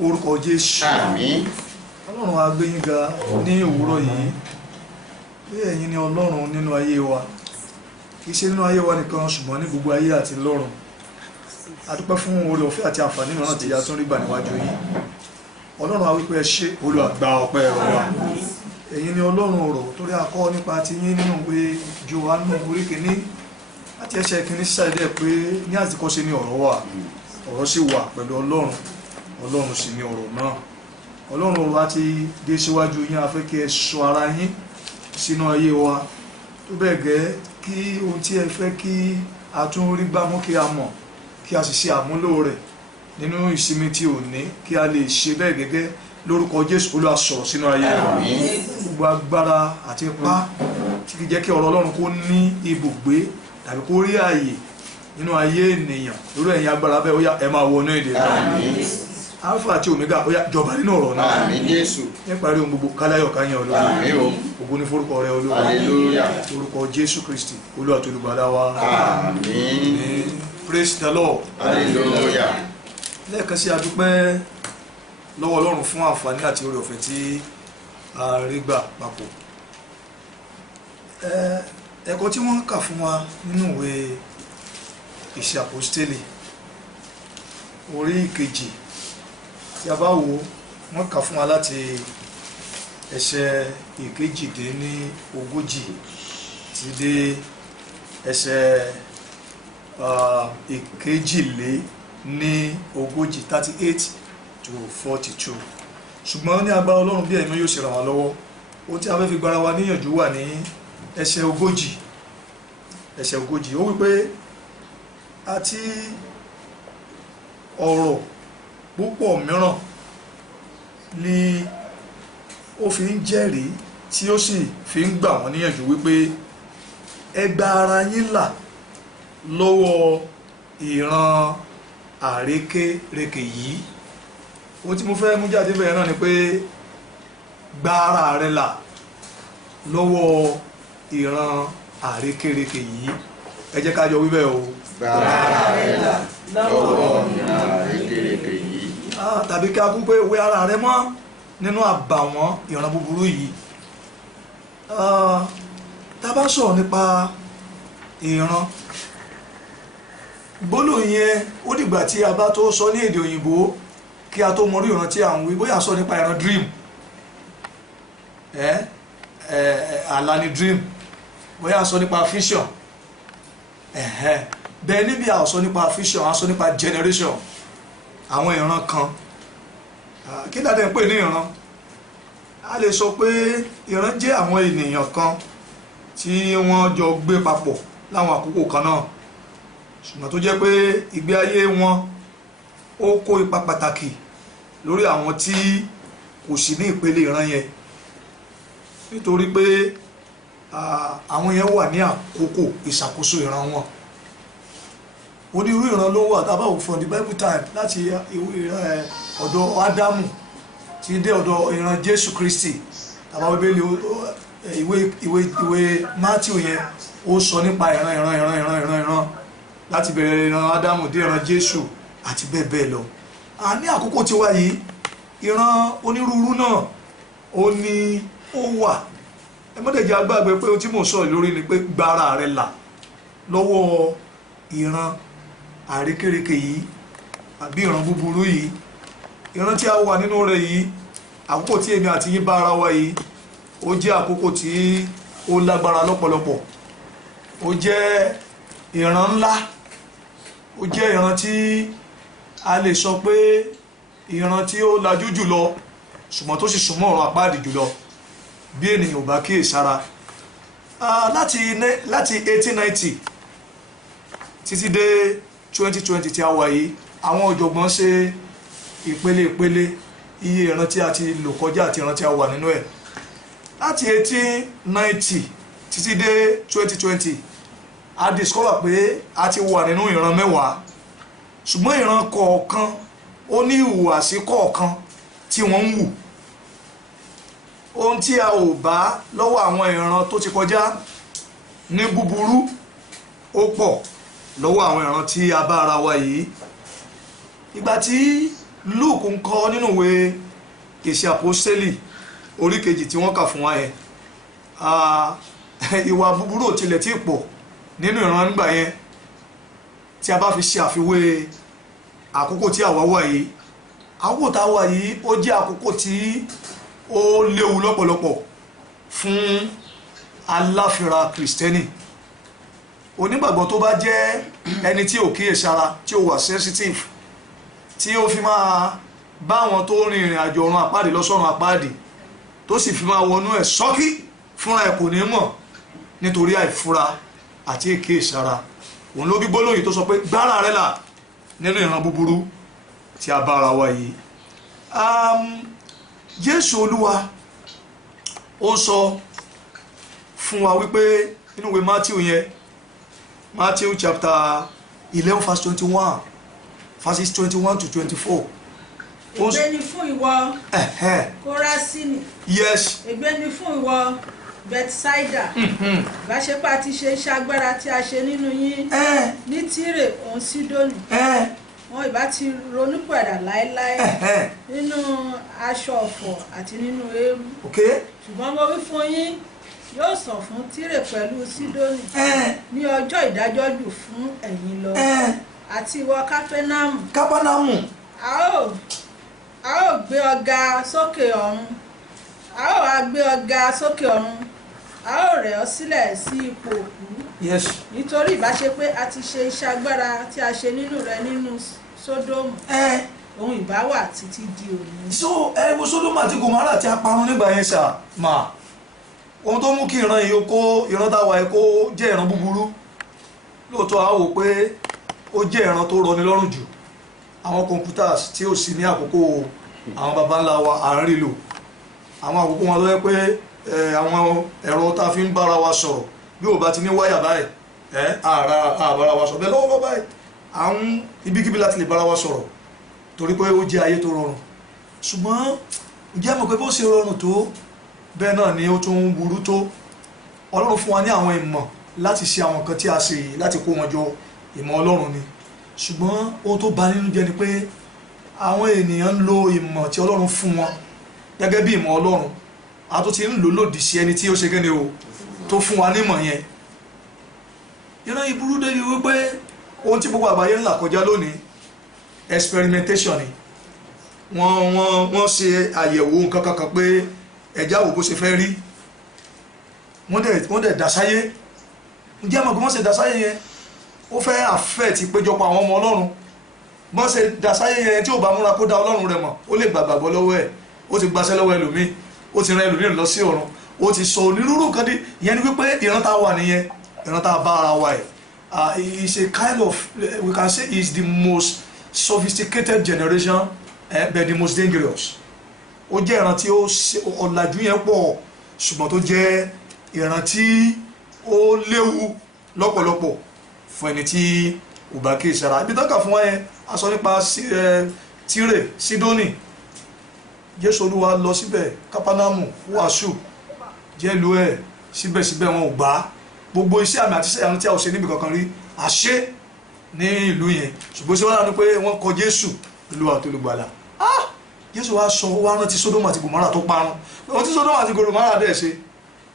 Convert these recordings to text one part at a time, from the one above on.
orúkọ Jésù. Àmín. Ọlọ́run a gbé yín ga ní òwúrọ̀ yìí pé ẹ̀yin ni Ọlọ́run nínú ayé wa, kì í ṣe nínú ayé wa nìkan ṣùgbọ́n ní gbogbo ayé àti lọ́run. A dúpẹ́ fún oore ọ̀fẹ́ àti àǹfààní mìíràn tí a tún rí gbà níwájú yín. Ọlọ́run a wí pé ẹ ṣé, Olúwa gba ọpẹ́ wa. Ẹ̀yin ni Ọlọ́run ọ̀rọ̀, torí a kọ́ nípa ti yín nínú ìwé Jòhánù orí kìíní láti ẹsẹ̀ kìíní ṣàìdẹ̀ pé ní àtìkọ́ṣe ni ọ̀rọ̀ wà, ọ̀rọ̀ sì wà pẹ̀lú Ọlọ́run, Ọlọ́run sì ni ọ̀rọ̀ náà. Ọlọ́run ọ̀rọ̀ á ti dé síwájú yín, a fẹ́ kí ẹ sọ ara yín sínú ayé wa tó bẹ́ẹ̀ gẹ́ kí ohun tí ẹ fẹ́ kí a tún rí gbámú kí a mọ̀, kí a sì ṣe àmúlò rẹ̀ nínú ìsinmi tí ò ní, kí a lè ṣe bẹ́ẹ̀ gẹ́gẹ́ lórúkọ Jésù. Olúwa sọ̀rọ̀ sínú ayé wa. Gbogbo agbára àti ipá tí kì í jẹ́ kí ọ̀rọ̀ Ọlọ́run kó ní ibùgbé tàbí kó rí ààyè nínú ayé ènìyàn, lórí ẹ̀yin agbára bẹ́ẹ̀ ó yá ẹ máa wọnú èdè náà. Alpha àti Omega ó yá jọba nínú ọ̀rọ̀ náà. Àmín Jésù. Níparí ohun gbogbo káláyọ̀ káyàn Olúwa. Àmín o. Ògo ní forúkọ rẹ Olúwa. Hallelujah. Orúkọ Jésù Kristi Olúwa tó olùgbàlà wa. Àmín. Praise the Lord. Hallelujah. Lẹ́ẹ̀kan sí a dúpẹ́ lọ́wọ́ Ọlọ́run fún àǹfààní àti oore ọ̀fẹ́ tí a rí gbà papọ̀. Ẹ̀kọ́ tí wọ́n kà fún wa nínú ìwé Ìṣe Àpọ́stélì orí ìkejì tí a bá wò wọ́n kà fún wa láti ẹsẹ̀ ìkejìdínlógójì ti dé ẹsẹ̀ ìkejìléníogójì 38 to 42. Ṣùgbọ́n ní agbára Ọlọ́run bí ẹ̀mí yóò ṣe ràn wá lọ́wọ́, ohun tí a fẹ́ fi gbára wa níyànjú wà ní ẹsẹ̀ ogójì. Ó wípé àti ọ̀rọ̀ púpọ̀ mìíràn ni ó fi ń jẹ́rìí tí ó sì fi ń gbà wọ́n níyànjú wípé ẹ gba ara yín là lọ́wọ́ ìran àrékérekè yìí. Ohun tí mo fẹ́ mú jáde bẹ̀rẹ̀ náà ni pé gba ara rẹ là lọ́wọ́ ìran àrékérekè yìí. Ẹ jẹ́ ká jọ wí bẹ́ẹ̀ o. Gba ara rẹ là lọ́wọ́ ìran àrékérekè yìí. Tàbí kí a kú pé wẹ ara rẹ mọ́ nínú àbàwọ́n ìran búburú yìí. Tá bá sọ̀rọ̀ nípa ìran, gbólóhùn yẹn ó dìgbà tí a bá tó sọ ní èdè òyìnbó kí a tó mọ orí ìran tí à ń wí. Bóyá sọ nípa ìran dream, àlá ni dream. Bóyá sọ nípa vision, bẹ́ẹ̀ níbi a sọ nípa vision, a sọ nípa generation, àwọn ìran kan. Kí ni a dẹ̀ ń pè ní ìran? A lè sọ pé ìran jẹ́ àwọn ènìyàn kan tí wọ́n jọ gbé papọ̀ láwọn àkókò kan náà, ṣùgbọ́n tó jẹ́ pé ìgbé ayé wọn ó kó ipa pàtàkì lórí àwọn tí kò sí ní ìpele ìran yẹn, nítorí pé àwọn yẹn wà ní àkókò ìṣàkóso ìran wọn. Onírúurú ìran ló wà tá a bá wò from the Bible time, láti ọ̀dọ̀ Ádámù tí dé ọ̀dọ̀ ìran Jésù Kristi. Tàbá Bíbélì ìwé Matthew yẹn ó sọ nípa ìran láti bẹ̀rẹ̀ ìran Ádámù dé ìran Jésù àti bẹ́ẹ̀ bẹ́ẹ̀ lọ. Ní àkókò tí wá yìí ìran onírúurú náà ó ní ó wà. Ẹ má dẹ̀ jẹ́ a gbàgbé pé ohun tí mò ń sọ lórí ni pé gba ara rẹ là lọ́wọ́ ìran àrékérekè yìí àbí ìran búburú yìí. Ìran tí a wà nínú rẹ̀ yìí, àkókò tí èmi àti yín bá ara wa yìí, ó jẹ́ àkókò tí ó lágbára lọ́pọ̀lọpọ̀. Ó jẹ́ ìran ńlá, ó jẹ́ ìran tí a lè sọ pé ìran tí ó lajú jùlọ, ṣùgbọ́n tó sì súnmọ́ ọ̀rọ̀ àpáàdì jùlọ bí ènìyàn ò bá kíyèsára. Láti 1890 títí dé 2020 tí a wà yìí, àwọn ọ̀jọ̀gbọ́n ṣe ìpele iye ìran tí a ti lò kọjá àti ìran tí a wà nínú ẹ̀. Láti 1890 títí dé 2020 a discover pé a ti wà nínú ìran mẹ́wàá, ṣùgbọ́n ìran kọ̀ọ̀kan ó ní ìhùwàsí kọ̀ọ̀kan tí wọ́n ń wù. Ohun tí a ò bá lọ́wọ́ àwọn ìran tó ti kọjá ní búburú ó pọ̀ lọ́wọ́ àwọn ìran tí a bá ara wa yìí. Ìgbà tí Luke ń kọ nínú ìwé Ìṣe Àpọ́stélì orí kejì tí wọ́n kà fún wa yẹn ìwà búburú ò tilẹ̀ tí pọ̀ nínú ìran nígbà yẹn tí a bá fi ṣe àfiwé àkókò tí àwa wà yìí. Àkókò tá a wà yìí ó jẹ́ àkókò tí ó léwu lọ́pọ̀lọpọ̀ fún aláfira kìrìsìtẹ́nì. Onígbàgbọ́ tó bá jẹ́ ẹni tí ò kíyèsára, tí ó wà sensitive, tí ó fi máa bá àwọn tó rin ìrìn àjò ọ̀run àpáàdì lọ́sọ̀run àpáàdì tó sì fi máa wọnú ẹ̀ sọ́kí fúnra ẹ̀ kò ní mọ̀ nítorí àìfura àti ìkíyèsára. Òun ló bí gbólóhùn yìí tó sọ pé gbára rẹ là nínú ìran búburú tí a bá ara wa yìí. Jésù Olúwa ó sọ fún wa wípé nínú ìwé Matthew yẹn, Matthew chapter 11 verse 21 verses 21 to 24. Ègbé ni fún ìwọ Kórásínì. Yes. Ègbé ni fún ìwọ Bethsaida. Ìbáṣepọ̀ àti ṣe iṣẹ́ agbára tí a ṣe nínú yín ní Tírè òun Sídónì. Wọn ìbá ti ronúpìwàdà láéláé nínú aṣọ ọ̀fọ̀ àti nínú eérú. Ṣùgbọ́n mo wí fún yín, yóò sàn fún Tírè pẹ̀lú Sídónì ní ọjọ́ ìdájọ́ jù fún ẹ̀yin lọ. Àti ìwọ Kápánámù. A ó gbé ọ̀gá sókè ọ̀run. A ó wá gbé ọ̀gá sókè ọ̀run. A ó rẹ̀ ọ́ sílẹ̀ sí ipò òkú. Yes. Nítorí ìbáṣepé a ti ṣe iṣẹ́ agbára tí a ṣe nínú rẹ̀ nínú Sódómù. Òun ìbá wà títí di òní. So wo Sódómù àti Gòmárà tí a parun nígbà yẹn ṣá mà. Ohun tó mú kí ìran yìí kó ìran táwa yìí kó jẹ́ ìran búburú. Lóòótọ́ a wò pé ó jẹ́ ìran tó rọni lọ́rùn jù. Àwọn computers tí ó sì ní àkókò àwọn baba ńlá wa à ń rí lò. Àwọn àkókò wọn ló yẹ pé àwọn ẹ̀rọ tá a fi ń bára wa sọ̀rọ̀ bí ò bá ti ní wáyà báyìí àbára wa sọ̀rọ̀ bẹ́ẹ̀ lọ́wọ́ báyìí àwọn ibikíbi láti lè bára wa sọ̀rọ̀ torí pé ó jẹ́ ayé tó rọrùn. Ṣùgbọ́n ǹjẹ́ mọ̀ pé bó ṣe rọrùn tó bẹ́ẹ̀ náà ni ó tún burú tó. Ọlọ́run fún wa ní àwọn ìmọ̀ láti ṣe àwọn nǹkan tí a ṣe yìí láti kó wọn jọ, ìmọ̀ Ọlọ́run ni. Ṣùgbọ́n ohun tó bà nínú jẹ́ ni pé àwọn ènìyàn ń lo ìmọ̀ tí Ọlọ́run fún wọn gẹ́gẹ́ bí ìmọ̀ Ọlọ́run, a tó ti ń lò lòdì sí ẹni tí ó ṣe gẹ́ni o tó fún wa nímọ̀ yẹn. Ìran ìburú débi wípé ohun tí gbogbo àgbáyé ńlá kọjá lónìí experimentation ni. Wọ́n ṣe àyẹ̀wò nǹkan kankan pé ẹja wo bó ṣe fẹ́ rí. Wọ́n dẹ̀ dàsáyé. Ǹjẹ́ àmọ́ bí wọ́n ṣe dàsáyé yẹn ó fẹ́ affect ìpéjọpọ̀ àwọn ọmọ Ọlọ́run. Bọ́n ṣe dàsáyé yẹn tí ò bá múra kó dá Ọlọ́run rẹ̀ mọ̀ ó lè gbàgbọ́ lọ́wọ́ ẹ̀, ó ti gbaṣẹ́ lọ́wọ́ ẹlòmíì, ó ti rán ẹlòmíì lọ sí ọ̀run, ó ti sọ onírúurú kan dé. Ìyẹn ni wípé ìran tá a wà nìyẹn, ìran tá a bá ara wa ẹ̀. It's a kind of, we can say it's the most sophisticated generation but the most dangerous. Ó jẹ́ ìran tí ọ̀làjú yẹn pọ̀ ṣùgbọ́n tó jẹ́ ìran tí ó léwu lọ́pọ̀lọpọ̀ fún ẹni tí ò bá kíyèsára. Ibi tó kà fún wa yẹn a sọ nípa Tírè, Sídónì. Jésù Olúwa lọ síbẹ̀, Kápánámù wàásù jẹ́ ìlú ẹ̀, síbẹ̀síbẹ̀ wọn ò gbà. Gbogbo iṣẹ́ àmì àti iṣẹ́ ìyanu tí a ò ṣe níbi kankan rí àṣẹ ní ìlú yẹn, ṣùgbọ́n ṣé wọ́n rà ní pé wọ́n kọ Jésù Olúwa tó lùgbàlà. Jésù wá sọ wá rántí Sódómù àti Gòmárà tó parun. Ohun tí Sódómù àti Gòmárà dẹ̀ ṣe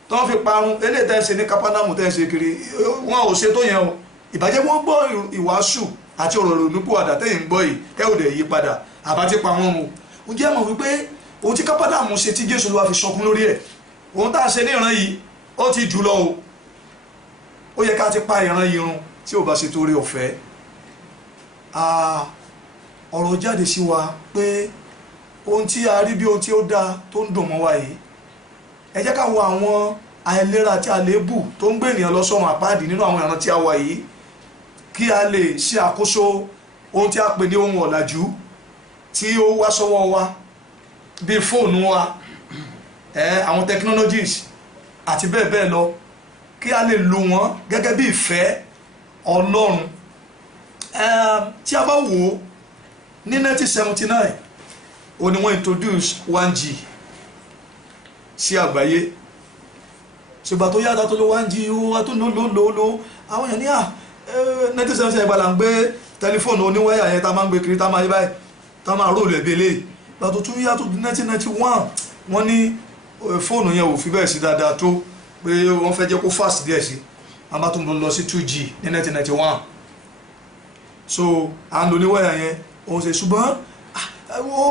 tó ń fi parun, eléyìí tẹ́ ń ṣe ní Kápánámù tẹ́ ń ṣe kiri, wọn ò ṣe tó yẹn o. Ìbàjẹ́ wọn gbọ́ ìwàásù àti ọ̀rọ̀ ìrònúpìwàdà tẹ́yìn ń gbọ́ yìí tẹ́ ò dẹ̀ yí padà àbá ti pa wọn o. Ǹjẹ́ mọ̀ wípé ohun tí Kápánámù ṣe tí Jésù Olúwa fi sọkún lórí ẹ̀, ohun tá a ṣe ní ìran yìí ó ti jù lọ o. Ó yẹ ká ti pa ìran yìí run tí ò bá ṣe torí ọ̀fẹ́. Ọ̀rọ̀ jáde sí wa pé ohun tí a rí bí ohun tí ó dáa tó ń dùn mọ́ wa yìí, ẹ jẹ́ ká wo àwọn àìlera àti àléébù tó ń gbé ènìyàn lọ sọ́run àpáàdì nínú àwọn ìran tí a wà yìí kí a lè ṣe àkóso ohun tí a pè ní ohun ọ̀làjú tí ó wá sọ́wọ́ wa bíi fóònù wa, àwọn technologies àti bẹ́ẹ̀ bẹ́ẹ̀ lọ, kí a lè lò wọ́n gẹ́gẹ́ bí ìfẹ́ Ọlọ́run. Tí a bá wò ó ní 1979 ó ní wọ́n introduce 1G sí àgbáyé. Ṣùgbọ́n tó yára tó lo 1G ó wá tó lò àwọn èèyàn ní 1979 ìgbà là ń gbé tẹlifóònù oníwáyà yẹn tá a máa ń gbé kiri tá a máa yí báyìí tá máa róòlù ẹ̀bí eléyìí ìgbà tó tún yá tó di 1991 wọ́n ní fóònù yẹn ò fi bẹ́ẹ̀ sí dáadáa tó pé wọ́n fẹ́ jẹ́ kó fast díẹ̀ sí a bá tún lọ sí 2G ní 1991 so à ń lo ní wáyà yẹn òun ṣe ṣùgbọ́n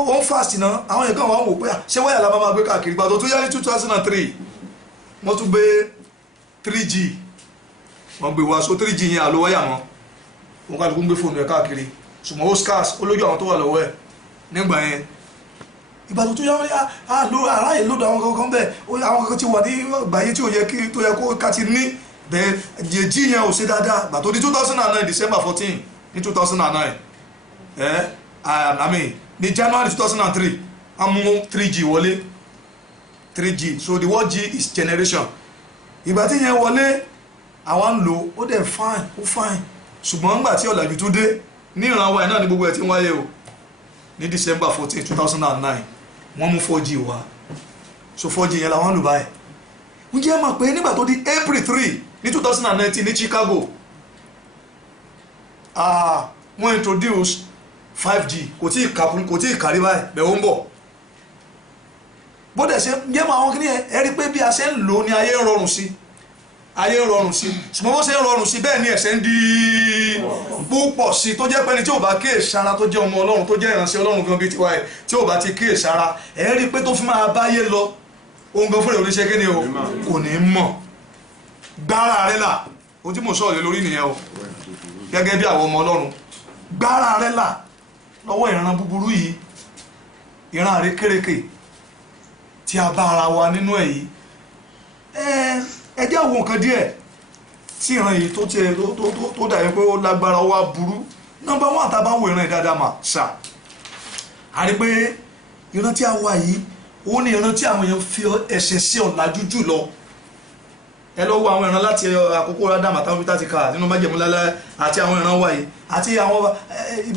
wọ́n fast náà àwọn yẹn kàn wọ́n wò pé ṣé wáyà la máa gbé káàkiri ìgbà tó tún yá ní 2003 wọ́n tún gbé 3G wọ́n gbé wá so 3G yẹn àlọ́ wáyà mọ́ wọ́n kálukú ń gbé fóònù ẹ̀ káàkiri ṣùgbọ́n ó scarce ó lójú àwọn tó wà lọ́wọ́ ẹ̀ nígbà yẹn ìgbà tó yá wọ́n aráyè lódò àwọn kankan bẹ́ẹ̀ àwọn kankan ti wà ní gbàyé tí ó yẹ kó ká ti ní bẹ́ẹ̀ jẹ́jì yẹn ò ṣe dáadáa ìgbà tó di 2009 December 14 ní 2009 I mean ní January 2003 a mú 3G wọlé 3G so the word G is generation ìgbà tí yẹn wọlé àwa ń lò ó dẹ̀ fine ó fine ṣùgbọ́n nígbà tí ọ̀làjú tún dé ní ìrànwọ́ ẹ̀ náà ní gbogbo ẹ̀ tí ń wáyé o ní December 14 2009 wọ́n mú 4G wá so 4G yẹn làwọn lò báyìí ń jẹ́ mọ̀ pé nígbà tó di April 3 ní 2019 ní Chicago wọ́n introduce 5G kò tí ì kárí báyìí bẹ́ẹ̀ ó ń bọ̀ bó dẹ̀ ṣe ń jẹ́ mọ̀ àwọn kìnìyàn ẹ rí pé bí a ṣe ń lò ní ayé ń rọrùn sí ṣùgbọ́n bó ṣe ń rọrùn sí bẹ́ẹ̀ ni ẹ̀ṣẹ̀ ń di púpọ̀ sí tó jẹ́ pẹ́ni tí ò bá kíyèsára tó jẹ́ ọmọ Ọlọ́run tó jẹ́ ìránṣẹ́ Ọlọ́run gan bíi tiwa ẹ̀ tí ò bá ti kíyèsára ẹ̀ rí pé tó fi máa báyé lọ ohun gan fúnra oníṣẹ́ kí ni o kò ní mọ̀ gbára rẹ là ohun tí mo sọ̀rọ̀ lé lórí nìyẹn o gẹ́gẹ́ bí àwọn ọmọ Ọlọ́run gbára rẹ là lọ́wọ́ ìran búburú yìí ìran àrékérekè tí a bá ara wa nínú ẹ̀ yìí ẹ jẹ́ àwọn nǹkan díẹ̀ tí ìran yìí tó dàbí pé ó lágbára wá burú nọ́mbà 1 tàbá wo ìran ìdáadáa mà ṣá a rí pé ìran tí a wà yìí ó ní ìran tí àwọn èèyàn fi ẹ̀ṣẹ̀ sí ọ̀làjú jù lọ ẹ lọ wo àwọn ìran láti àkókò Ádámù àtàwọn bíi tàtíkà nínú májẹ̀mú láéláé àti àwọn ìran wa yìí àti àwọn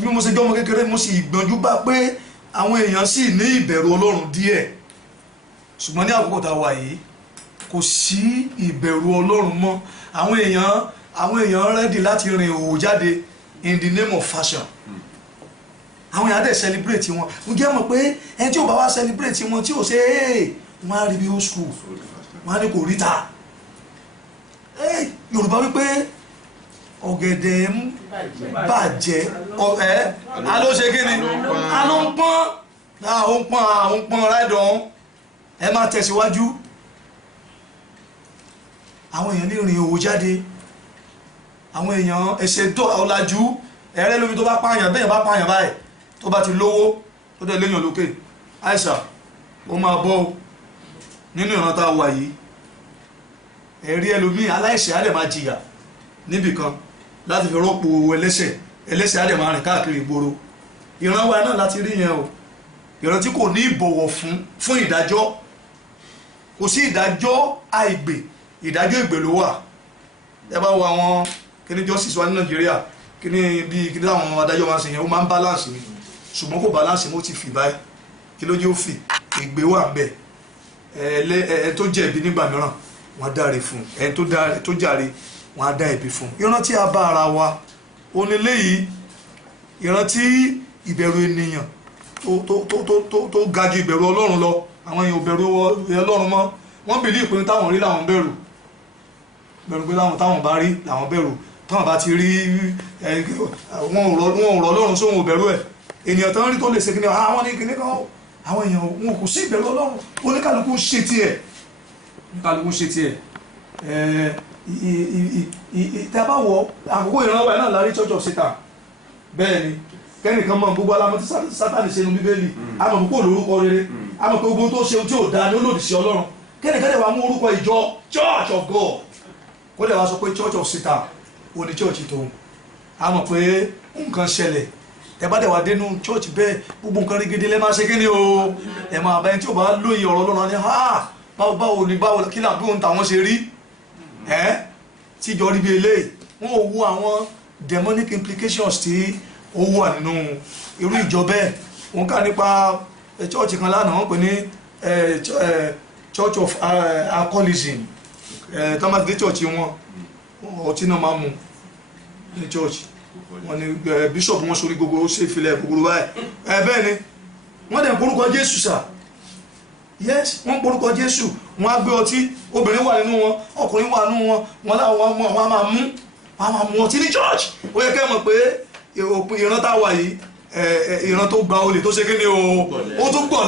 bí mo ṣe jọ́ ọmọ kékeré mo sì gbọ́njú bá pé àwọn èèyàn sì ní ìbẹ̀rù Ọlọ́run díẹ̀ ṣùgbọ́n ní àkókò tá a wà yìí kò sí ìbẹ̀rù Ọlọ́run mọ́ àwọn èèyàn rẹ́dì láti rìn òwò jáde in the name of fashion àwọn èèyàn dẹ̀ celebrate wọn ń jẹ́ mọ̀ pé ẹni tí ò bá wá celebrate wọn tí ò ṣe wọ́n á rí bí old school wọ́n á ní kò ríta Yorùbá wípé ọ̀gẹ̀dẹ̀ ń bàjẹ́ aló ṣe kí ni aló ń pọ́n ráìdọ̀ ẹ máa tẹ̀síwájú àwọn èèyàn ní rìn òwò jáde àwọn èèyàn ẹ̀ṣẹ̀ tó ọ̀làjú ẹ̀rẹ́ lómi tó bá pààyàn bẹ́ẹ̀ bá pààyàn báyìí tó bá ti lówó tó dẹ̀ léèyàn lókè àìsà ó máa bọ́ o nínú ìran tá a wà yìí ẹ̀rí ẹlòmíì aláìṣẹ̀ á dẹ̀ máa jìyà níbìkan láti fi rọ́pò ẹlẹ́ṣẹ̀ á dẹ̀ máa rìn káàkiri ìgboro ìran wa náà láti rí yẹn o ìran tí kò ní ìbọ̀wọ̀ fún ìdájọ́ kò sí ìdájọ́ àìgbè ìdájọ́ ìgbè ló wà ẹ bá wo àwọn kíní justice wa ní Nàìjíríà kíní bíi kíní àwọn adájọ́ máa ń ṣe yẹn ó máa ń balance ni ṣùgbọ́n kò balance mo ti fi báyìí kí ló jẹ́ ó fi ìgbé wà ń bẹ̀ ẹ tó jẹ̀bi nígbà mìíràn wọ́n á dáre fún ẹ tó jàre wọ́n á dá ẹ̀bi fún ìran tí a bá ara wa onílé yìí ìran tí ìbẹ̀rù ènìyàn tó ga ju ìbẹ̀rù Ọlọ́run lọ àwọn èèyàn ò bẹ̀rù Ọlọ́run mọ́ wọ́n bìlí ìpinnu táwọn rí làwọn bẹ̀rù pé táwọn bá rí làwọn bẹ̀rù táwọn bá ti rí wọn ò rọ̀ Ọlọ́run sóhun ò bẹ̀rù ẹ̀ ènìyàn tán rí tó lè ṣe kíní àwọn ní kíní kan àwọn èèyàn wọn kò sí ìbẹ̀rù Ọlọ́run oníkàlùkù ṣe tiẹ̀ ìtẹ́bá wọ àkókò ìrànwọ́ ẹ̀ náà lárí Church of Satan bẹ́ẹ̀ ni kẹ́nìkan mọ̀ gbogbo alámọ̀ tí Sátánì ṣe nínú Bíbélì àmọ̀ púpọ̀ lórúkọ rere àmọ̀ pé ogun tó ṣe tí ò dáa ní ó lòdì sí Ọlọ́run kẹ́nìkan lè wá mú orúkọ ìjọ Church of God kó lè wá sọ pé Church of Satan ò ní church tóun àmọ̀ pé nǹkan ṣẹlẹ̀ ẹ bá dẹ̀ wá dénú church bẹ́ẹ̀ gbogbo nǹkan rí gidi lẹ́ máa ṣe kí ni o ẹ máa bá ẹni tí ò bá lóye ọ̀rọ̀ Ọlọ́run ni báwo ni báwo kí làbí ohun tàwọn ṣe rí tíjọ rí bí eléyìí wọn ò wo àwọn demonic implications tí ó wà nínú irú ìjọ bẹ́ẹ̀ wọn kà nípa church kan lánàá wọn pè ní church of alcoholism tọ́mátì church wọn ọtí náà máa mú ní church wọ́n ní bíṣọ̀pù wọn sórí gbogbo ó ṣe ìfilẹ̀ gbogbo báyìí bẹ́ẹ̀ ni wọ́n dẹ̀ ń porúkọ Jésù sà yes wọ́n porúkọ Jésù wọ́n á gbé ọtí obìnrin wà nínú wọn ọkùnrin wà nínú wọn wọn láwọn ọmọ wọn á máa mú ọtí ní church ó yẹ kẹ́ mọ̀ pé ìran tá a wà yìí ìran tó gba olè tó ṣe kí ni ó tún gbọ̀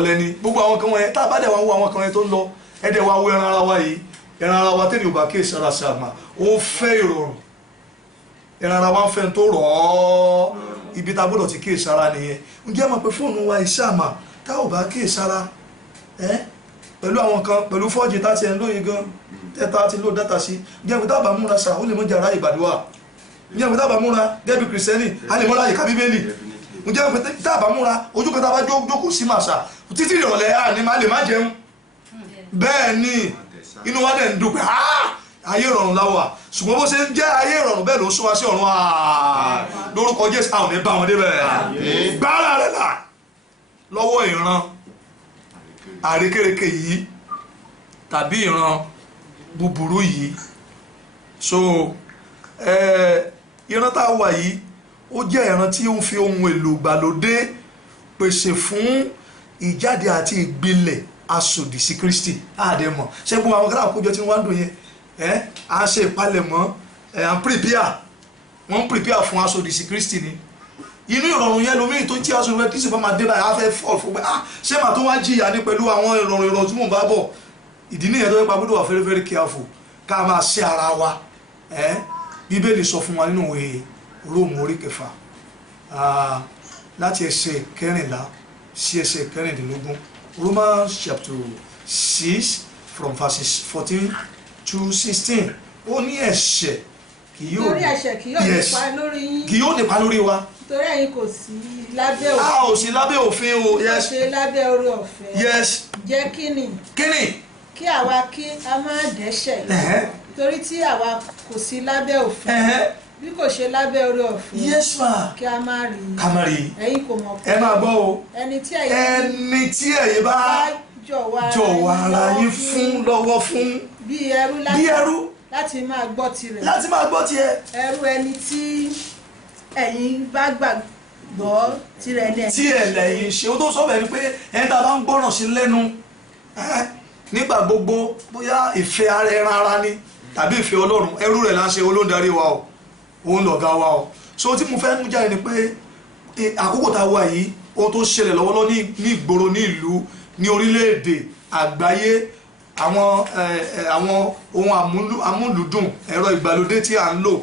lẹ́ni gbogbo àwọn kan wọ̀nyẹn tá a bá dẹ̀ wá wo àwọn kan wọ̀nyẹn tó ń lọ ẹ̀dẹ̀ wá wo ẹran ara wa yìí ẹran ara wa tẹ́lẹ̀ ò bá kí ìsara ṣàmà ó fẹ́ ìrọ̀rùn ẹran ara wa ń fẹ́ tó rọ̀ ọ́ ibi tá a gbọ́dọ̀ ti kí ìsara nìyẹn ǹjẹ́ mọ̀ pé fóònù wa ìṣàmà tá ò bá kí ìsara pẹ̀lú àwọn kan pẹ̀lú 4G tá ti ẹ̀ ń lóye gan tẹ́ta ti ló dátà sí ǹjẹ́ pé tá a bá múra sà ó lè mọ jàrá ìgbàdúrà ǹjẹ́ pé tá a bá múra gẹ́bí kìrìsìtẹ́nì a lè mọ́ láyè ká bíbélì ǹjẹ́ pé tá a bá múra ojú kan tá a bá jókòó sí màṣà títí ìrọ̀lẹ́ àní má lè má jẹun bẹ́ẹ̀ ni inú wa dẹ̀ ń dùn pé ayé ìrọ̀rùn la wà ṣùgbọ́n bó ṣe ń jẹ́ ayé ìrọ̀rùn bẹ́ẹ̀ ló ń sún wa sí ọ̀run lórúkọ Jésù àwọn ní bá wọn débẹ̀ gbára rẹ̀ là lọ́wọ́ ìran àrékérekè yìí tàbí ìran búburú yìí so ìran tá a wà yìí ó jẹ́ ìran tí ó ń fi ohun èlò ìgbàlódé pèsè fún ìjáde àti ìgbilẹ̀ asòdì sí Kristi àdèmọ̀ ṣé gbogbo àwọn kíláà kójọ tí wọ́n ń dùn yẹn à ń ṣe ìpalẹ̀mọ́ à ń prepare wọ́n ń prepare fún asòdì sí Kristi ni inú ìrọ̀rùn yẹn lómi tó tí asòdì rẹ Kristi bá máa dé báyìí á fẹ́ fọ́ fún pé ṣé màá tó wá jìyà ní pẹ̀lú àwọn ìrọ̀rùn tí mò ń bá bọ̀ ìdí nìyẹn tó yẹ pa gbọ́dọ̀ wà very very careful ká máa ṣe ara wa Bíbélì sọ fún wa nínú ìwé Róòmù orí 4 láti ẹsẹ̀ 14 sí ẹsẹ̀ 15 Romans chapter 6 from verses 14 to 16 ó ní ẹ̀ṣẹ̀ kì yóò nípa lórí wa torí ẹ̀yin kò sí lábẹ́ òfin a ò sí lábẹ́ òfin o yes kò sí lábẹ́ orí ọ̀fẹ́ yes jẹ́ kíni kí àwa kí a má dẹ́ṣẹ̀ torí tí àwa kò sí lábẹ́ òfin bí kò ṣe lábẹ́ orí ọ̀fẹ́ yes ma kí a má rí ẹ̀yin kò mọ̀ pé ẹ máa gbọ́ o ẹni tí ẹ̀yin bá jọ̀wọ́ ara yín fún lọ́wọ́ fún bí ẹrú láti máa gbọ́ tirẹ̀ ẹrú ẹni tí ẹ̀yin bá gbàgbọ́ tirẹ̀ ní tí ẹ̀ lẹ́yìn ṣe ó tó sọ bẹ́ẹ̀ ni pé ẹni tá a bá ń gbọ́ràn sí lẹ́nu nígbà gbogbo bóyá ìfẹ́ ẹran ara ni tàbí ìfẹ́ Ọlọ́run ẹrú rẹ̀ láṣẹ olóńdarí wa o òun lọ̀gá wa o so tí mo fẹ́ mú jáde ni pé àkókò tá a wà yìí ohun tó ṣẹlẹ̀ lọ́wọ́lọ́ ní ìgboro ní ìlú ní orílẹ̀-èdè àgbáyé àwọn ohun amúlùdùn ẹ̀rọ ìgbàlódé tí à ń lò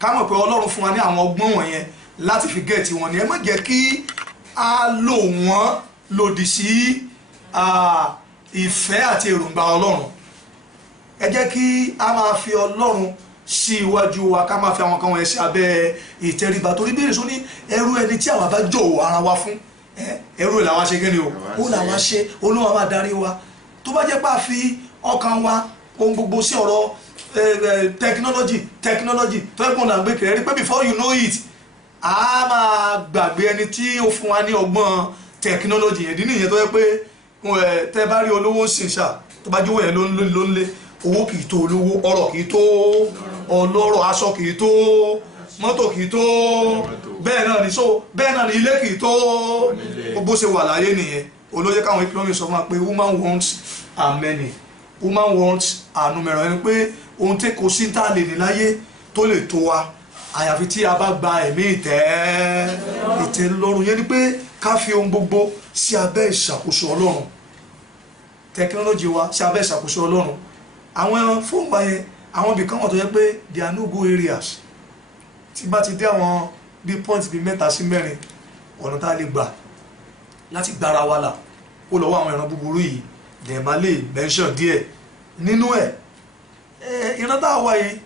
ká mọ̀ pé Ọlọ́run fún wa ní àwọn ọgbọ́n wọ̀nyẹn láti fi gẹ̀ẹ́tì wọn ni ẹ má jẹ́ kí a lò wọ́n lòdì sí ìfẹ́ àti èròǹgbà Ọlọ́run ẹ jẹ́ kí a máa fi Ọlọ́run sí iwájú wa ká máa fi àwọn kan wọ̀nyẹn sí abẹ́ ìtẹríba torí bẹ́ẹ̀ sọ ní ẹrú ẹni tí àwa bá jọ̀wọ́ ara wa fún ẹrú ẹ̀ làwa ṣe kí ni o ó làwa ṣe Olúwa máa darí wa tó bá jẹ́ pé a fi ọkàn wa ohun gbogbo sí ọ̀rọ̀ technology tó yẹ kó nà gbé kiri ẹ rí pé before you know it a máa gbàgbé ẹni tí ó fún wa ní ọgbọ́n technology yẹn dín nìyẹn tó yẹ pé tẹ́ bá rí olówó sìn ṣá tó bá jówó yẹn ló ń lé owó kì í tó olówó ọrọ̀ kì í tó ọlọ́rọ̀ aṣọ kì í tó mọ́tò kì í tó bẹ́ẹ̀ náà ni ilé kì í tó bó ṣe wà láyé nìyẹn olóyè káwọn economics sọ fún wa pé woman wants are many woman wants are numerous ẹni pé ohun tí kò sí tá a lè ní láyé tó lè tó wa àyàfi tí a bá gba ẹ̀mí ìtẹ́lọ́rùn yẹn ni pé ká fi ohun gbogbo sí abẹ́ ìṣàkóso Ọlọ́run technology wa sí abẹ́ ìṣàkóso Ọlọ́run àwọn fóònù wa yẹn àwọn ibì kan wọ́n tó yẹ pé they are no go areas tí bá ti dé àwọn bíi point bíi 3 sí 4 ọ̀nà tá a lè gbà láti gbára wa là ó lọ́wọ́ àwọn ìran búburú yìí dẹ̀ máa lè mention díẹ̀ nínú ẹ̀ ìran tá a wá yìí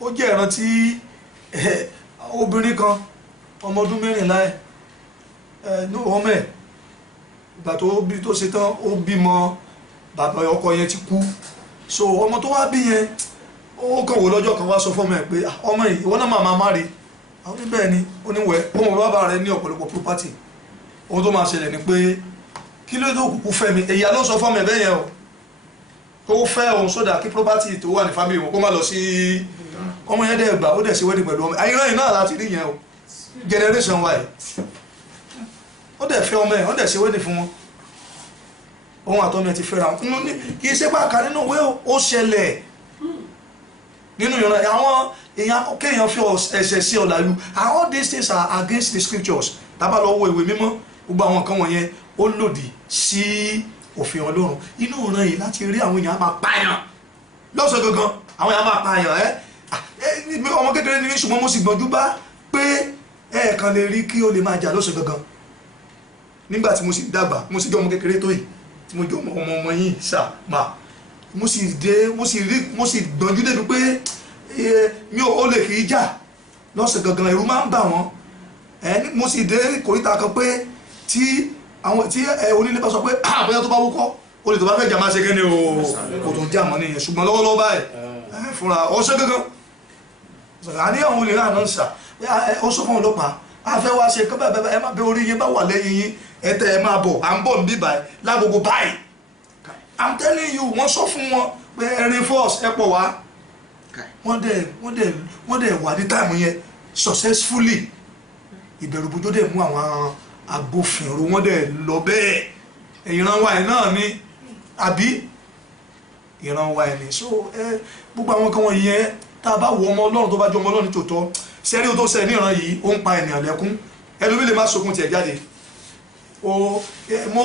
ó jẹ́ ìran tí obìnrin kan ọmọ ọdún 14 ní ọmọ ẹ̀ ìgbà tó ṣe tán ó bímọ bàbá ọkọ yẹn ti kú so ọmọ tó wá bí yẹn ó kàn wò lọ́jọ́ kan wá sọ fọ́mọ ẹ̀ pé ọmọ yìí ìwọ náà máa má rí àwọn oníbẹ̀ẹ́ ni ó níwẹ̀ ọmọ bàbá rẹ̀ ní ọ̀pọ̀lọpọ̀ property ohun tó máa ṣẹlẹ̀ ni pé kí ló tó kúkú fẹ́ mi èyí ló sọ fọ́mọ ẹ̀ bẹ́ẹ̀ yẹn o kó fẹ́ òun sódà kí property tó wà ní family wọn kó má lọ sí ọmọ yẹn dẹ̀ gbà ó dẹ̀ ṣe wedding pẹ̀lú ọmọ ìran yìí náà láti rí yẹn o generation wa yìí ó dẹ̀ fẹ́ ọmọ yẹn ó dẹ̀ ṣe wedding fún wọn òun àtọ́mọ yẹn ti fẹ́ra wọn kì í ṣe pàkà nínú ìwé ó ṣẹlẹ̀ nínú ìran àwọn èèyàn kéèyàn fi ẹ̀ṣẹ̀ sí ọ̀làlú all these things are against the scriptures tábà lọ wo ìwé mímọ́ gbogbo àwọn nǹkan wọ̀nyẹn ó lòdì sí òfin Ọlọ́run inú ìran yìí láti rí àwọn èèyàn máa pààyàn lọ́sọ̀ gangan àwọn èèyàn máa pààyàn ọmọ kékeré ní ṣùgbọ́n mo sì gbọ́njú bá pé ẹ̀ẹ̀kan lè rí kí ó lè máa jà lọ́sọ̀ gangan nígbà tí mo sì dàgbà mo sì jẹ́ ọmọ kékeré tó yìí tí mo jẹ́ ọmọ yìí sàmà mo sì gbọ́njú débi pé mi ò lè kì í jà lọ́sọ̀ gangan ẹ̀rù máa ń bà wọ́n mo sì dé kòríta kan pé tí onílé bá sọ pé àbẹ́yà tó bá wúkọ́ o lè tó bá fẹ́ jà máa ṣe kẹ́ni o kò tó ń jà mọ́ nìyẹn ṣùgbọ́n lọ́wọ́lọ́wọ́ báyìí fúnra ọṣẹ́ gangan àní àwọn olè náà náà ṣà ó sọ fún ọlọ́pàá a fẹ́ wá ṣe kọ́ bẹ́ẹ̀ ẹ má bẹ orí yín bá wà lẹ́yìn yín ẹ̀tẹ̀ ẹ máa bọ̀ à ń bọ̀ níbí báyìí lágogo báyìí I'm telling you wọ́n sọ fún wọn pé ẹ reinforce ẹ pọ̀ wá wọ́n dẹ̀ wà ní táìmù yẹn successfully ìbẹ̀rùbojo dẹ̀ mú àwọn agbófinró wọ́n dẹ̀ lọ bẹ́ẹ̀ ìran wa ẹ̀ náà ni àbí ìran wa ẹ̀ ni so gbogbo àwọn kan wọ̀nyí yẹn tá a bá wọ ọmọ Ọlọ́run tó bá jọ ọmọ Ọlọ́run tòótọ́ sẹ́rí o tó sẹ́ ní ìran yìí ó ń pa ènìyàn lẹ́kún ẹlòmí lè má sọkún tiẹ̀ jáde mo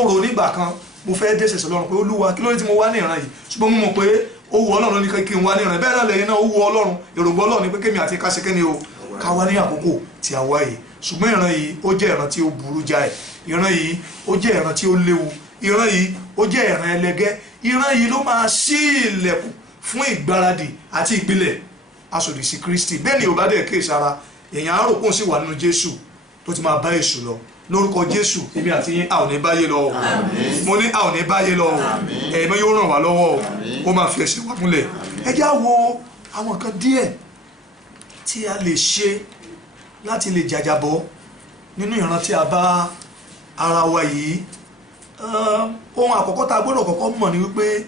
rò nígbà kan mo fẹ́ dẹ́ṣẹ̀ sọ́lọ́run pé Olúwa kí ló dé tí mo wá ní ìran yìí ṣùgbọ́n mo mọ̀ pé ó wu Ọlọ́run ní kí n wá ní ìran bẹ́ẹ̀ náà lẹ́yìn náà ó wu Ọlọ́run èròǹgbà Ọlọ́run ní pé kémi àti kásẹ̀kẹ́ni o ká wá ní àkókò tí a wá yìí ṣùgbọ́n ìran yìí ó jẹ́ ìran tí ó burú jáì ìran yìí ó jẹ́ ìran tí ó léwu ìran yìí ó jẹ́ ìran ẹlẹgẹ́ ìran yìí ló máa ṣí ilẹ̀kùn fún ìgbáradì àti ìpìlẹ̀ aṣòdì sí Kristi bẹ́ẹ̀ ni ò bá dẹ̀ kéèsì ara èèyàn á rò kóun sì wà nínú Jésù tó ti máa bá èṣù lọ lórúkọ Jésù èmi àti yín a ò ní báyé lọ o mo ní a ò ní báyé lọ o ẹ̀mí yóò ràn wá lọ́wọ́ o ó máa fi ẹsẹ̀ wá múlẹ̀ ẹ já wo àwọn nǹkan díẹ̀ tí a lè ṣe láti lè jàjàbọ́ nínú ìran tí a bá ara wa yìí ohun àkọ́kọ́ tá a gbọ́dọ̀ kọ́kọ́ mọ̀ ni wípé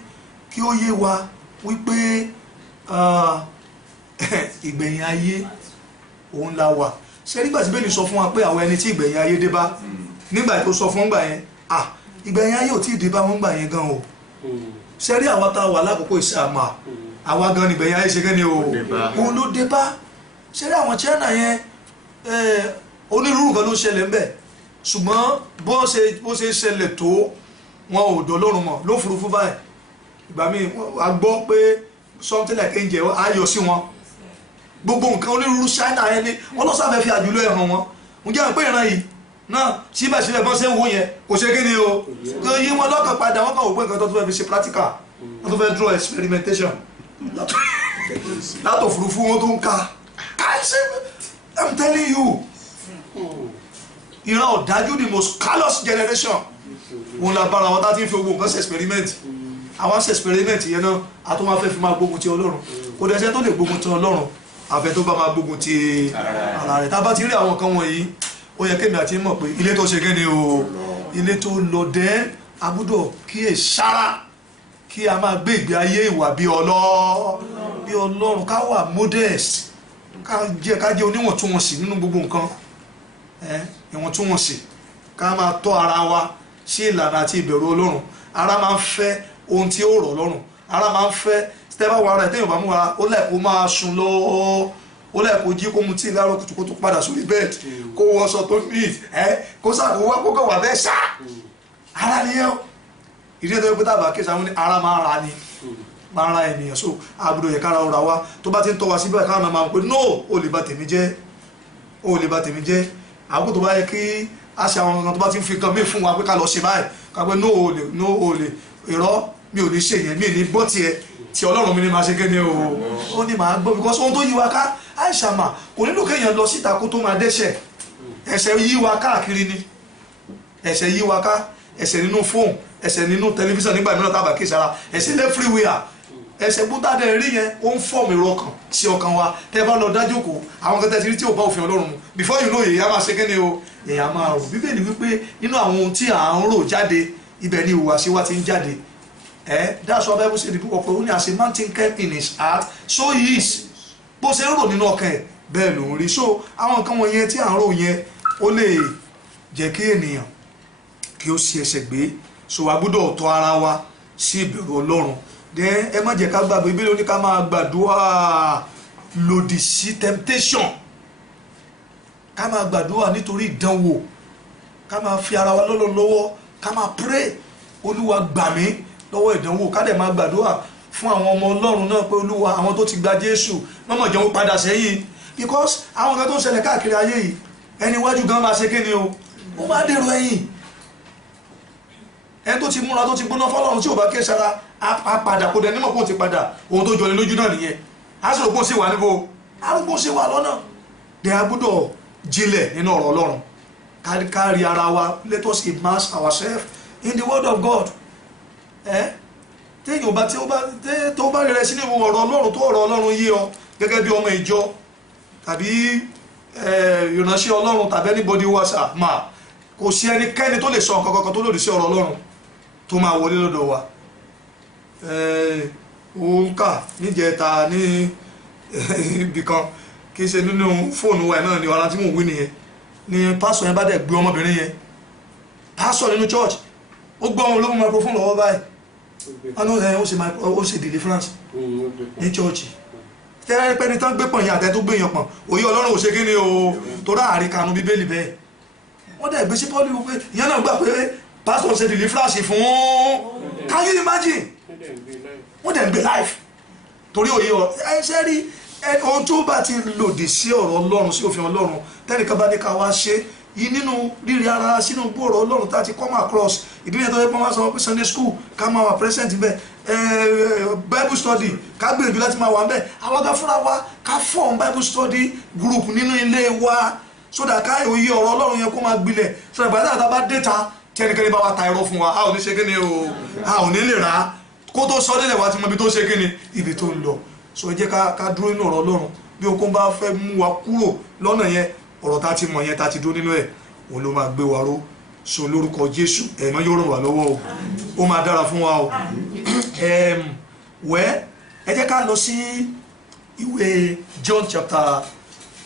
kí ó yé wa wípé ìgbẹ̀yìn ayé òun la wà ṣe nígbà tí bẹ́ẹ̀ ni sọ fún wa pé àwọn ẹni tí ìgbẹ̀yìn ayé dé bá nígbà tó sọ fún gbà yẹn ìgbẹ̀yìn ayé ò tí ì dé bá wọn gbà yẹn gan o ṣe rí àwa tá a wà lákòókò ìṣàmà àwa gan ni ìgbẹ̀yìn ayé ṣe kẹ́ ni o òun ló dé bá ṣe rí àwọn China yẹn onírúurú kan ló ṣẹlẹ̀ ńbẹ̀ ṣùgbọ́n bó ṣe ṣẹlẹ̀ tó wọn ò dọ̀lọ́run mọ̀ lófurufú báyìí ìgbà míì a gbọ́ pé something like angel ayọ̀ sí wọn gbogbo nǹkan onírúurú China yẹn ni wọn lọ sábẹ́ fi àjùlọ ẹ̀ hàn wọn ǹjẹ́ pé ìran yìí náà síbẹ̀síbẹ̀ bọ́n ṣe ń wò yẹn kò ṣe kí ni o kò yí wọn lọ́kàn padà wọn kàn wò pé nǹkan tó fẹ́ fi ṣe practical wọn tó fẹ́ draw experimentation látò òfurufú wọn tó ń ka I'm telling you ìran ọ̀dájú the most callous generation òun la bára wọn tá ti ń fi ogun nǹkan ṣe experiment àwọn ṣe experiment yẹn náà a tó máa fẹ́ fi máa gbógun ti Ọlọ́run kò dẹ̀ ṣe tó lè gbógun ti Ọlọ́run àfẹ́ tó bá máa gbógun ti ara rẹ̀ tá a bá ti rí àwọn kan wọ̀nyí ó yẹ kémi àti mọ̀ pé ilé tó ṣe kéde o ilé tó lọ dẹ́ a gbọ́dọ̀ kíyè sára kí a máa gbé ìgbé ayé ìwà bí Ọlọ́run ká wà modest ká jẹ́ oníwọ̀ntúnwọ̀nsì nínú gbogbo nǹkan ìwọ̀ntúnwọ̀nsì ká máa tọ́ ara wa sí ìlànà àti ìbẹ̀rù Ọlọ́run ara máa ń fẹ́ ohun tí ó rọ̀ lọ́rùn ara máa ń fẹ́ stẹ́fà wà rẹ̀ téèyàn bá mú wa ó lẹ́ẹ̀kó máa sùn lọ ó lẹ́ẹ̀kó jí kó mu tí láàárọ̀ kùtùkùtù padà sórí bẹ́ẹ̀dì kó wọṣọ tó neat kó sàkó wá kókò wà bẹ́ẹ̀ ṣá ara nìyẹn o ìdí ẹ̀tọ́ pé tábà kí sàwọn ní ara máa ra ni máa ra ènìyàn so àbúrò yẹ kára ọ̀rà wa tó bá ti ń tọ́ wa síbẹ̀ káwọn máa ń pè no ó lè bà tèmi jẹ́ àkókò tó bá yẹ kí a ṣe àwọn nǹkan tó bá ti ń fi nǹkan mí fún wa pé ká lọ ṣe báyìí ká pé no ó lè irọ́ mi ò ní ṣe yẹn mi ní gbọ́ tiẹ̀ tí Ọlọ́run mi ní máa ṣe kéde o ó ní máa gbọ́ because ohun tó yí wa ká àìsàmà kò nílò kéèyàn lọ síta kó tó máa dẹ́ṣẹ̀ ẹ̀ṣẹ̀ yí wa káàkiri ni ẹ̀ṣẹ̀ yí wa ká ẹ̀ṣẹ̀ nínú fóònù ẹ̀ṣẹ̀ nínú tẹlifíṣàn nígbà mìíràn tábà kí sara ẹ̀ṣẹ̀ everywhere ẹ̀ṣẹ̀ bútàdẹ̀ rí yẹn ó ń fọ́ọ̀mù èrò ọkàn sí ọkàn wa tẹ́ bá lọ dájókòó àwọn kẹtẹ ti rí tí ò bá òfin Ọlọ́run mu before you know èyí á máa ṣe kéde o èyí á máa rò Bíbélì wípé nínú àwọn ohun tí à ń rò jáde ibẹ̀ ni ìhùwàsí wa ti ń jáde that's what Bible say the book of God only as a man thinketh in his heart so he is bó ṣe ń rò nínú ọkàn ẹ̀ bẹ́ẹ̀ ló ń rí. So àwọn nǹkan wọ̀nyẹn tí à ń rò yẹn ó lè jẹ́ kí ènìyàn kí ó ṣe ẹ̀ṣẹ̀ gbé. So a gbọ́dọ̀ tọ́ ara wa sí ìbẹ̀rù Ọlọ́run. Then ẹ má jẹ́ ká gbàgbé bí ló ní ká máa gbàdúrà lòdì sí temptation, ká máa gbàdúrà nítorí ìdánwò, ká máa fi ara wa lọ́wọ́, ká máa pray Olúwa gbà mí lọ́wọ́ ìdánwò. Ká dẹ̀ máa gbàdúrà fún àwọn ọmọ Ọlọ́run náà pé Olúwa àwọn tó ti gba Jésù mọ́mọ́ jẹun padà sẹ́yìn, because àwọn kan tó ń ṣẹlẹ̀ káàkiri ayé yìí ẹni iwájú gan máa ṣe kí ni o, ó máa dèrò ẹ̀yìn. ẹni tó ti múra tó ti gbóná fọ́lọ́run tí ò bá ké sára á padà kó dẹ nímọ̀ kó ti padà, ohun tó jọni lójú náà nìyẹn. á sì rò kó sì wà níbo, á rò kó sì wà lọ́nà. dẹ̀ a gbọ́dọ̀ jinlẹ̀ nínú ọ̀rọ̀ Ọlọ́run, kárí ara wa, let us immerse ourselves in the word of God. téèyàn bá tó bá rẹ̀ sí nínú ọ̀rọ̀ Ọlọ́run, tó ọ̀rọ̀ Ọlọ́run yé ọ gẹ́gẹ́ bí ọmọ ìjọ tàbí ìránṣẹ́ Ọlọ́run tàbí anybody whatsapp máa kò sí ẹnikẹ́ni tó lè sọ nǹkan kankan tó lòdì sí ọ̀rọ̀ Ọlọ́run tó máa wọlé lọ́dọ̀ wa. òun kà níjẹta ní ibìkan kì í ṣe nínú fóònù wa náà ni ọ̀rọ̀ tí mò ń wí nìyẹn ni pásọ̀ yẹn bá dẹ̀ gbé ọmọbìnrin yẹn, pásọ̀ nínú church ó gbọ́ ọmọ olóhùn microphone lọ́wọ́ báyìí ó ṣe deliverance ní church. tẹ́lẹ̀ pẹ́ni tán gbé pọ̀n yẹn àtẹ́ tó gbé yẹn pọ̀n òye Ọlọ́run ò ṣe kí ni o, tó ráàrí kanú Bíbélì bẹ́ẹ̀. wọ́n dẹ̀ gbé sí pọ́lì wípé ìyẹn náà gbà pé pásítọ̀ ṣe deliverance fún, can you imagine, wọ́n dẹ̀ ń gbé life torí òye ẹ̀ṣẹ́ rí ohun tó bá ti lòdì sí ọ̀rọ̀ Ọlọ́run, sí òfin Ọlọ́run, tẹ́nìkan bá ní ká wá ṣe yìí nínú rírí ara sínú gbòòrò Ọlọ́run tá a ti come across. ìdílé tó yẹ pé wọ́n sọ pé Sunday school ká máa wà present bẹ́ẹ̀, Bible study ká gbìyànjú láti máa wà bẹ́ẹ̀, àwọn ọ̀gá fúnra wa ká form Bible study group nínú ilé wa sódà ká òye ọ̀rọ̀ Ọlọ́run yẹn kó máa gbilẹ̀. sọ̀rọ̀ ìgbà tá a bá dé ta tí ẹnikẹ́ni bá wa ta irọ́ fún wa, a ò ní ṣe kí ni o, a ò ní lè rà á kó tó sọ délẹ̀ wá ti mọ ibi tó ṣe kí ni, ibi tó ń lọ. so ẹ jẹ́ ká dúró nínú ọ̀rọ̀ Ọlọ́run. bí okun bá fẹ́ mú wa kúrò lọ́nà yẹn, ọ̀rọ̀ tá a ti mọ̀ yẹn tá a ti dúró nínú ẹ̀ òun ló máa gbé wa ró. so lórúkọ Jésù ẹ̀mọ́ yóò ràn wá lọ́wọ́ o, ó máa dára fún wa o. ẹ jẹ́ ká lọ sí ìwé John chapter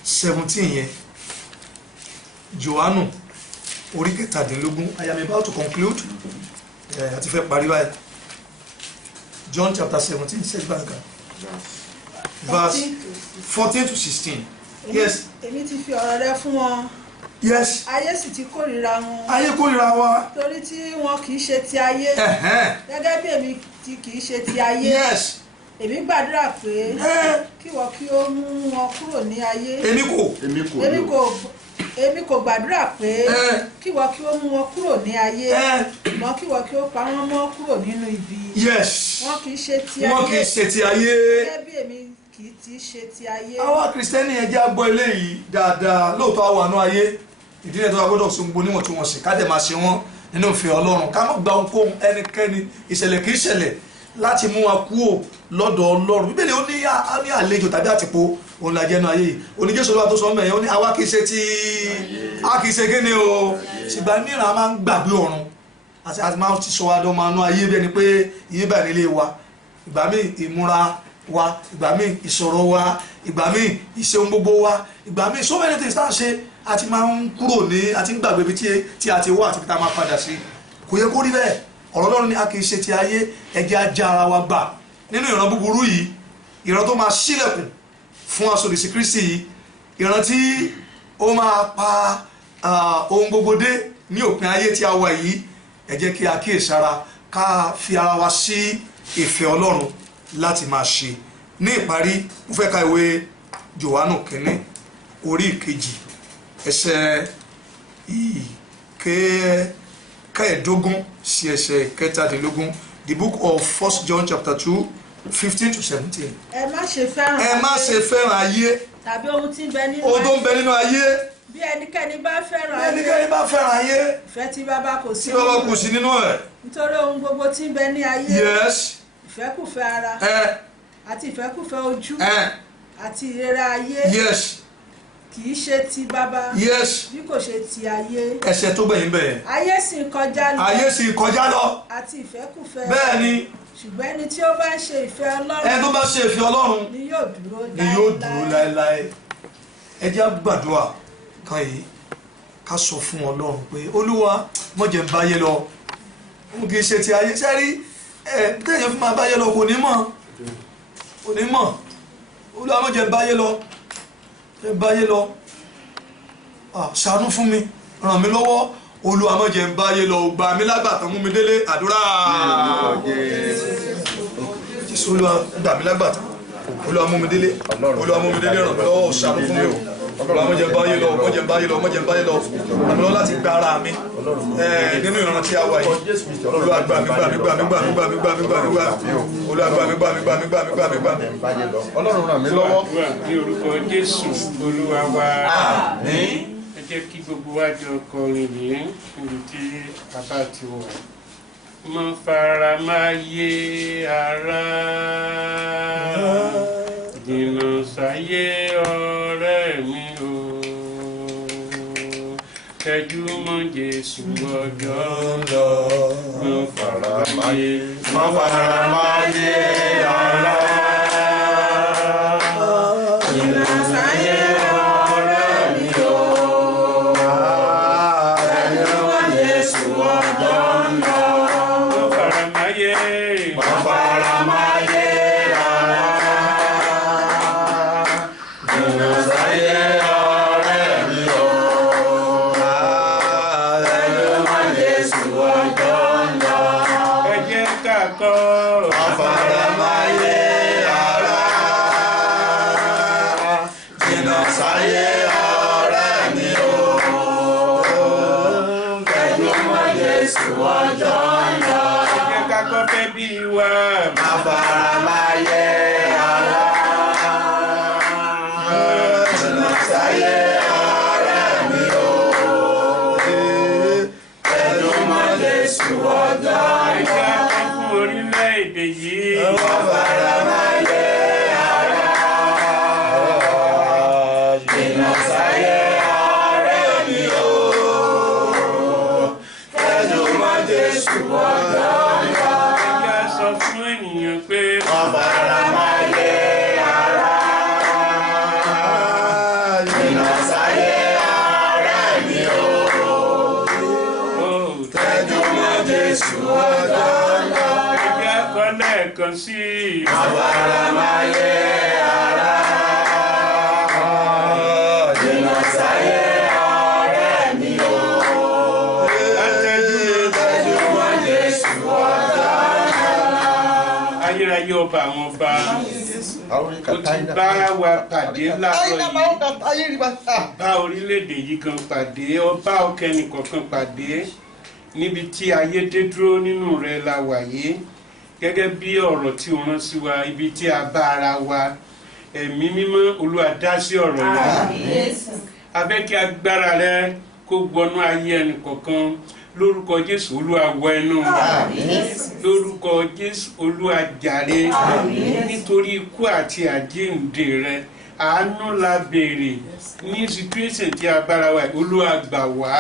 17 yẹn, Jòhánù orí 17. I am about to conclude, àti fẹ́ parí báyìí. John chapter 17 says back verse 14 to 16. Yes. èmi ti fi ọ̀rọ̀ rẹ fún wọn. Yes. ayé sì ti kórìíra wọn. ayé kórìíra wa. torí tí wọn kì í ṣe ti ayé. gẹ́gẹ́ bí èmi kì í ṣe ti ayé. Yes. èmi gbàdúrà pé kí wọ́n kí ó mú wọn kúrò ní ayé. èmi kò gbàdúrà pé kí wọ́n kí ó mú wọn kúrò ní ayé. ṣùgbọ́n kí wọ́n kí ó pa wọ́n mọ́ kúrò nínú ibi. Yes. wọn kì í ṣe ti ayé. wọn kì í ṣe ti ayé. gẹ́gẹ́ bí èmi kì í ti ṣe ti ayé. àwa kìrìsìtẹ́nì ẹ jẹ́ á gbọ́ eléyìí dáadáa. lóòótọ́ àwọn àánú ayé ìdílé tó wà gbọ́dọ̀ sún gbogbo níwọ̀ntúnwọ̀nsì ká dẹ̀ máa ṣe wọ́n nínú ìfẹ́ Ọlọ́run, ká má gba ohunkóhun ẹnikẹ́ni ìṣẹ̀lẹ̀ kì í ṣẹlẹ̀ láti mú wa kúrò lọ́dọ̀ Ọlọ́run. Bíbélì ó ní àlejò tàbí àtìpó òun la jẹ́nu ayé yìí. Oníjésù Olúwa tó sọ mẹ́rin ó ní àwa kì í ṣe ti a kì í ṣe kí ni o. ṣùgbọ́n mìíràn a máa ń gbàgbé ọ̀run àti máa ti sọ wa dọ́ máa nú ayé bí ẹni pé ìyẹn bá nílé wa. ìgbà míì ìmúra wa, ìgbà míì ìsọ̀rọ̀ wa, ìgbà míì ìṣeun gbogbo wa, ìgbà míì so many things tá à ń ṣe àti máa ń kúrò ní àti ń gbàgbé ibi tí a ti wá àti ibi tá a máa padà sí. kò yẹ kó rí bẹ́ẹ̀. ọ̀rọ̀ Ọlọ́run ni a kì í ṣe ti ayé, ẹjẹ́ ajá ara wa gbà nínú ìran búburú yìí, ìran tó máa ṣílẹ̀kùn fún aṣòdì sí Kristi yìí, ìran tí ó máa pa ohun gbogbo dé ní òpin ayé tí a wà yìí. ẹ jẹ́ kí a kíyèsára ká fi ara wa sí ìfẹ́ Ọlọ́run láti máa ṣe. ní ìparí mo fẹ́ ka ìwé Jòhánù kínní orí ìkejì ẹsẹ̀ kẹẹ̀ẹ́dógún sí ẹsẹ̀ kẹtàdínlógún. The book of 1 John chapter 2 15 to 17. ẹ má ṣe fẹ́ràn ayé. ẹ má ṣe fẹ́ràn ayé. tàbí ohun tí ń bẹ nínú ayé. ohun tó ń bẹ nínú ayé. bí ẹnikẹ́ni bá fẹ́ràn ayé. bí ẹnikẹ́ni bá fẹ́ràn ayé. ìfẹ́ tí bàbá kò sí. tí bàbá kò sí nínú ẹ̀. nítorí ohun gbogbo tí ń bẹ ní ayé. Yes. ìfẹ́kùfẹ́ ara. àti ìfẹ́kùfẹ́ ojú. àti ìrera ayé. Yes. kì í ṣe ti bàbá. Yes. bí kò ṣe ti ayé. ẹsẹ̀ tó gbẹ̀yìn bẹ́ẹ̀. ayé sì ń kọjá lọ. ayé sì ń kọjá lọ. àti ìfẹ́kùfẹ́. bẹ́ẹ̀ ni ṣùgbọ́n ẹni tí ó bá ń ṣe ìfẹ́ Ọlọ́run ẹni tó bá ṣe ìfẹ́ Ọlọ́run ni yóò dúró láéláé. ẹ jẹ́ á gbàdúrà kan yìí ká sọ fún Ọlọ́run pé Olúwa má jẹ́ n báyé lọ n kì í ṣe ti ayé sẹ́rí tẹ̀yìn fún máa báyé lọ kò ní mọ̀ Olúwa má jẹ́ n báyé lọ ṣàánú fún mi ràn mí lọ́wọ́ Olúwa má jẹ́ n báyé lọ gbà mí lágbàtàn mú mi délé àdúrà Jésù Olúwa gbà mí lágbàtàn Olúwa mú mi délé Olúwa mú mi délé ràn mí lọ́wọ́ ṣàánú fún mi Olúwa má jẹ́ n báyé lọ àmì lọ láti gba ara mi nínú ìran tí a wà yìí Olúwa gbà mí Ọlọ́run ràn mí lọ́wọ́. Ní orúkọ Jésù Olúwa wa. Àmín. Ẹ jẹ́ kí gbogbo wa jọ kọrin yìí níbi tí bàbá ti wà. Mo fara máa yé ara jìnnà sáyé ọ̀rẹ́ mi o. Tẹ́jú mọ́ Jésù ọjọ́ ń lọ. Mo fara máa yé ara. Ọba àwọn ọba ó ti bá wa pàdé láàárọ̀ yìí bá orílẹ̀-èdè yìí kan pàdé ọba ọ̀kẹ́nìkọ̀ọ̀kan pàdé níbi tí ayé dé dúró nínú rẹ̀ la wà yìí gẹ́gẹ́ bí ọ̀rọ̀ tí o rán sí wa ibi tí a bá ara wa ẹ̀mí mímọ́ Olúwa dá sí ọ̀rọ̀ yẹn abẹ́ kí agbára rẹ kó gbọnú ayé ẹnìkọ̀ọ̀kan lórúkọ Jésù Olúwa wọ ẹnu lórúkọ Jésù Olúwa jàre nítorí ikú àti àjíǹde rẹ àánú la béèrè ní situation tí a bára wa Olúwa gbà wá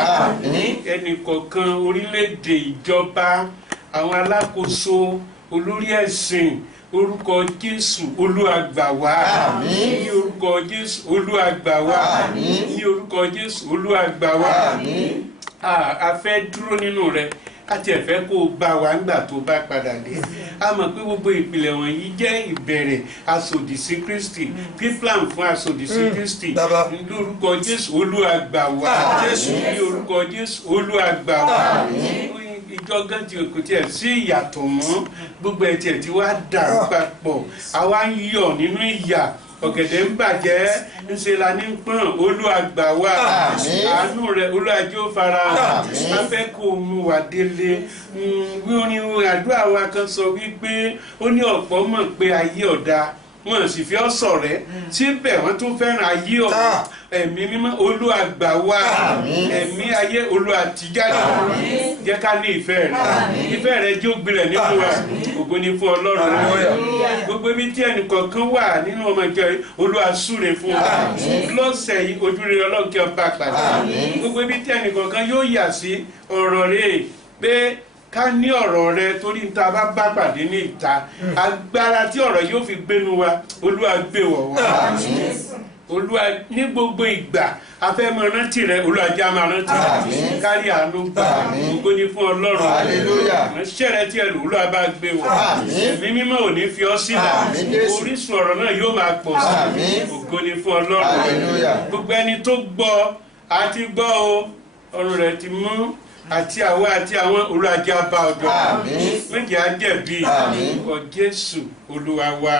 ẹnìkọ̀ọ̀kan orílẹ̀-èdè ìjọba àwọn alákòóso olórí ẹ̀sìn orúkọ Jésù Olúwa gbà wá ní orúkọ Jésù Olúwa gbà wá ní orúkọ Jésù Olúwa gbà wá a fẹ́ dúró nínú rẹ̀ àti ẹ̀fẹ́ kó o bá wa ńgbà tó bá padà dé a mọ̀ pé gbogbo ìpìlẹ̀ wọ̀nyí jẹ́ ìbẹ̀rẹ̀ asòdì sí Kristi píplan fún asòdì sí Kristi lórúkọ Jésù Olúwa gbà wá ní orúkọ Jésù Olúwa gbà wá ìjọ gan tí kò tiẹ̀ sí ìyàtọ̀ mọ́ gbogbo ẹ̀ tiẹ̀ tí wàá dàrú papọ̀ àwa ń yọ̀ nínú ìyà ọ̀gẹ̀dẹ̀ ń bàjẹ́ ńṣe la ní pọ́n Olúwa gbà wá àánú rẹ̀ Olúwa jẹ́ ó fara hàn á fẹ́ kó o mú wa délé orin àdúrà wa kan sọ wípé ó ní ọ̀pọ̀ mọ̀ pé ayé ọ̀dà wọn sì fi ọ́ ṣọ̀rẹ́ síbẹ̀ wọ́n tún fẹ́ràn ayé ọ̀hún ẹ̀mí mímọ́ Olúwa gbà wá ẹ̀mí ayé Olúwa tì jáde jẹ́ ká ní ìfẹ́ rẹ̀ jẹ́ ó gbilẹ̀ nínú wa ògo ni fún Ọlọ́run gbogbo ibi tí ẹnìkọ̀ọ̀kan wà nínú ọmọ ìjọ Olúwa súre fún wa lọ́sẹ̀ yìí ojúrere Ọlọ́run kí ọ bá pàdé gbogbo ibi tí ẹnìkọ̀ọ̀kan yóò yà sí ọ̀rọ̀ rẹ̀ pé ká ní ọ̀rọ̀ rẹ torí níta bá bá pàdé ní ìta agbára tí ọ̀rọ̀ yóò fi gbénu wa Olúwa gbé wọ̀ wá Olúwa ní gbogbo ìgbà afẹ́ máa rántí rẹ Olúwa jẹ́ á máa rántí rẹ kárí àánú gbà gbogbo ní fún Ọlọ́run ránṣẹ́ rẹ tí ẹ lò Olúwa bá gbé wọ̀ ẹ̀mí mímọ́ ò ní fi ọ́ sílẹ̀ orísun ọ̀rọ̀ náà yóò máa pọ̀ sí gbogbo ní fún Ọlọ́run gbogbo ẹni tó gbọ́ àti gbọ́ o ọ̀run rẹ̀ ti mú àti àwa àti àwọn Olúwa jẹ́ á bá ọjọ́ méjì á jẹ̀bi ọ Jésù Olúwa wa.